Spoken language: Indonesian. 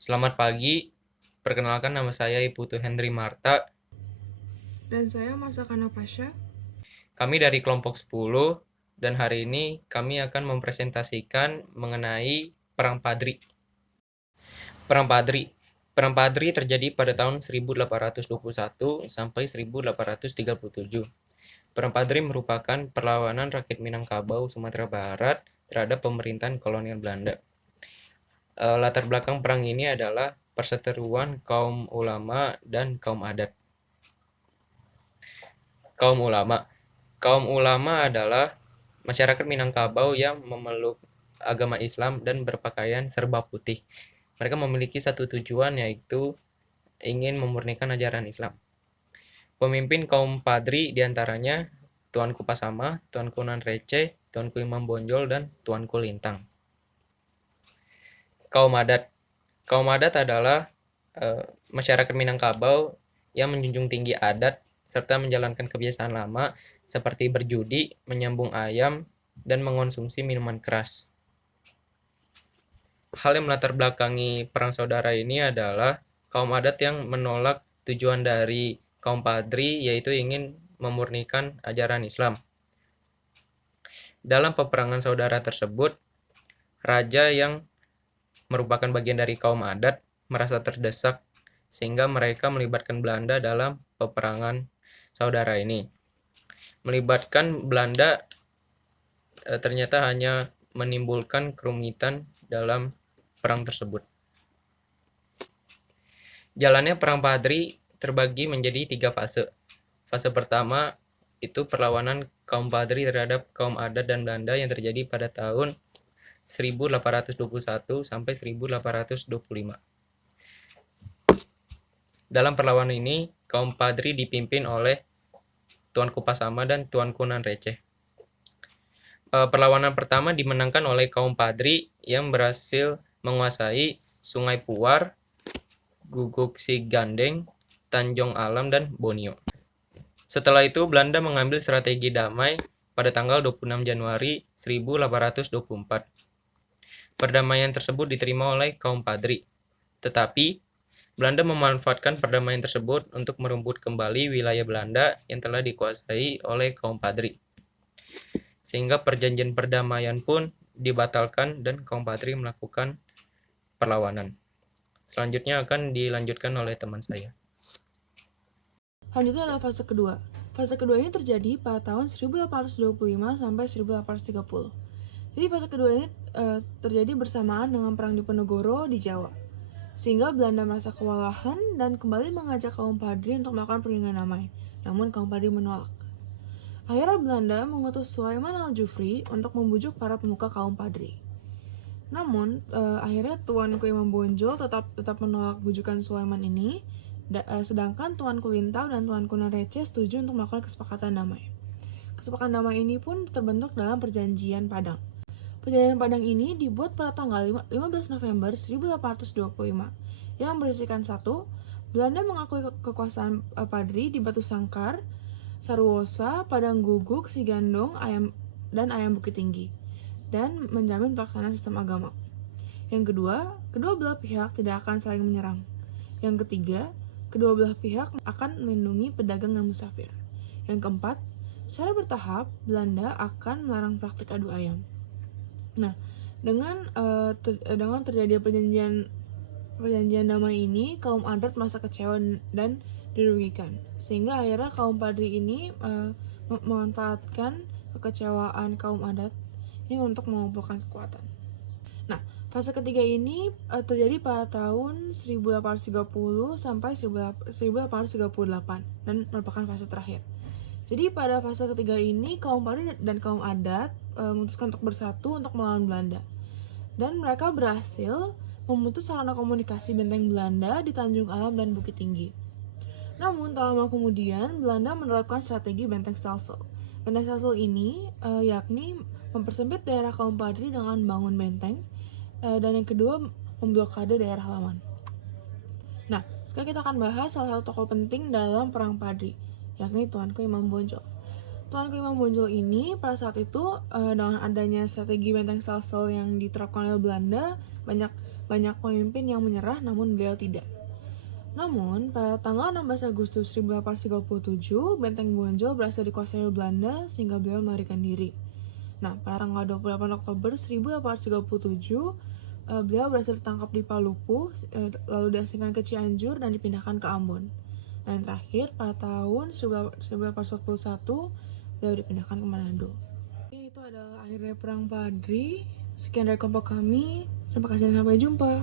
Selamat pagi, perkenalkan nama saya Iputu Henry Marta. Dan saya Marsaka Napasya. Kami dari kelompok 10 dan hari ini kami akan mempresentasikan mengenai Perang Padri. Perang Padri. Perang Padri terjadi pada tahun 1821 sampai 1837. Perang Padri merupakan perlawanan rakyat Minangkabau, Sumatera Barat terhadap pemerintahan kolonial Belanda. Latar belakang perang ini adalah perseteruan kaum ulama dan kaum adat. Kaum ulama. Kaum ulama adalah masyarakat Minangkabau yang memeluk agama Islam dan berpakaian serba putih. Mereka memiliki satu tujuan, yaitu ingin memurnikan ajaran Islam. Pemimpin kaum Padri diantaranya Tuanku Pasama, Tuanku Nanrece, Tuanku Imam Bonjol, dan Tuanku Lintang. Kaum adat. Kaum adat adalah masyarakat Minangkabau yang menjunjung tinggi adat serta menjalankan kebiasaan lama seperti berjudi, menyambung ayam, dan mengonsumsi minuman keras. Hal yang melatar belakangi perang saudara ini adalah kaum adat yang menolak tujuan dari kaum Padri, yaitu ingin memurnikan ajaran Islam. Dalam peperangan saudara tersebut, raja yang merupakan bagian dari kaum adat merasa terdesak sehingga mereka melibatkan Belanda dalam peperangan saudara ini. Melibatkan Belanda ternyata hanya menimbulkan kerumitan dalam perang tersebut. Jalannya perang Padri terbagi menjadi 3 fase. Fase pertama itu perlawanan kaum Padri terhadap kaum adat dan Belanda yang terjadi pada tahun 1821 sampai 1825. Dalam perlawanan ini, kaum Padri dipimpin oleh Tuanku Pasama dan Tuanku Nanrece. Perlawanan pertama dimenangkan oleh kaum Padri yang berhasil menguasai Sungai Puar, Guguk Sigandeng, Tanjung Alam, dan Bonio. Setelah itu, Belanda mengambil strategi damai pada tanggal 26 Januari 1824. Perdamaian tersebut diterima oleh kaum Padri. Tetapi, Belanda memanfaatkan perdamaian tersebut untuk merebut kembali wilayah Belanda yang telah dikuasai oleh kaum Padri. Sehingga perjanjian perdamaian pun dibatalkan dan kaum Padri melakukan perlawanan. Selanjutnya akan dilanjutkan oleh teman saya. Selanjutnya adalah fase kedua. Fase kedua ini terjadi pada tahun 1825 sampai 1830. Jadi fase kedua ini terjadi bersamaan dengan Perang Diponegoro di Jawa. Sehingga Belanda merasa kewalahan dan kembali mengajak kaum Padri untuk melakukan perundingan damai. Namun kaum Padri menolak. Akhirnya Belanda mengutus Sulaiman Al-Jufri untuk membujuk para pemuka kaum Padri. Namun akhirnya Tuanku Imam Bonjol tetap menolak bujukan Sulaiman ini, sedangkan Tuanku Lintau dan Tuanku Nanrece setuju untuk melakukan kesepakatan damai. Kesepakatan damai ini pun terbentuk dalam Perjanjian Padang. Perjanjian Padang ini dibuat pada tanggal 15 November 1825 yang berisikan 1. Belanda mengakui kekuasaan Padri di Batu Sangkar, Saruosa, Padang Guguk, Sigandong, dan Ayam Bukit Tinggi, dan menjamin pelaksanaan sistem agama. Yang kedua, kedua belah pihak tidak akan saling menyerang. Yang ketiga, kedua belah pihak akan melindungi pedagang dan musafir. Yang keempat, secara bertahap Belanda akan melarang praktik adu ayam. Nah, dengan terjadi perjanjian damai ini, kaum adat merasa kecewa dan dirugikan, sehingga akhirnya kaum Padri ini memanfaatkan kekecewaan kaum adat ini untuk mengumpulkan kekuatan. Nah, fase ketiga ini terjadi pada tahun 1830 sampai 1838 dan merupakan fase terakhir. Jadi pada fase ketiga ini kaum Padri dan kaum adat memutuskan untuk bersatu untuk melawan Belanda. Dan mereka berhasil memutus sarana komunikasi benteng Belanda di Tanjung Alam dan Bukit Tinggi. Namun tak lama kemudian Belanda menerapkan strategi benteng Stelsel. Benteng Stelsel ini yakni mempersempit daerah kaum Padri dengan bangun benteng, dan yang kedua memblokade daerah lawan. Nah, sekarang kita akan bahas salah satu tokoh penting dalam Perang Padri, yakni Tuanku Imam Bonjol. Tuanku Imam Bonjol ini pada saat itu dengan adanya strategi benteng Stelsel yang diterapkan oleh Belanda, banyak banyak pemimpin yang menyerah namun beliau tidak. Namun, pada tanggal 16 Agustus 1837, Benteng Bonjol berhasil dikuasai oleh Belanda sehingga beliau melarikan diri. Nah, pada tanggal 28 Oktober 1837, beliau berhasil ditangkap di Palupu, lalu diasingkan ke Cianjur dan dipindahkan ke Ambon. Dan terakhir, pada tahun 1841, beliau dipindahkan ke Manado. Itu adalah akhirnya Perang Padri. Sekian dari kelompok kami. Terima kasih dan sampai jumpa.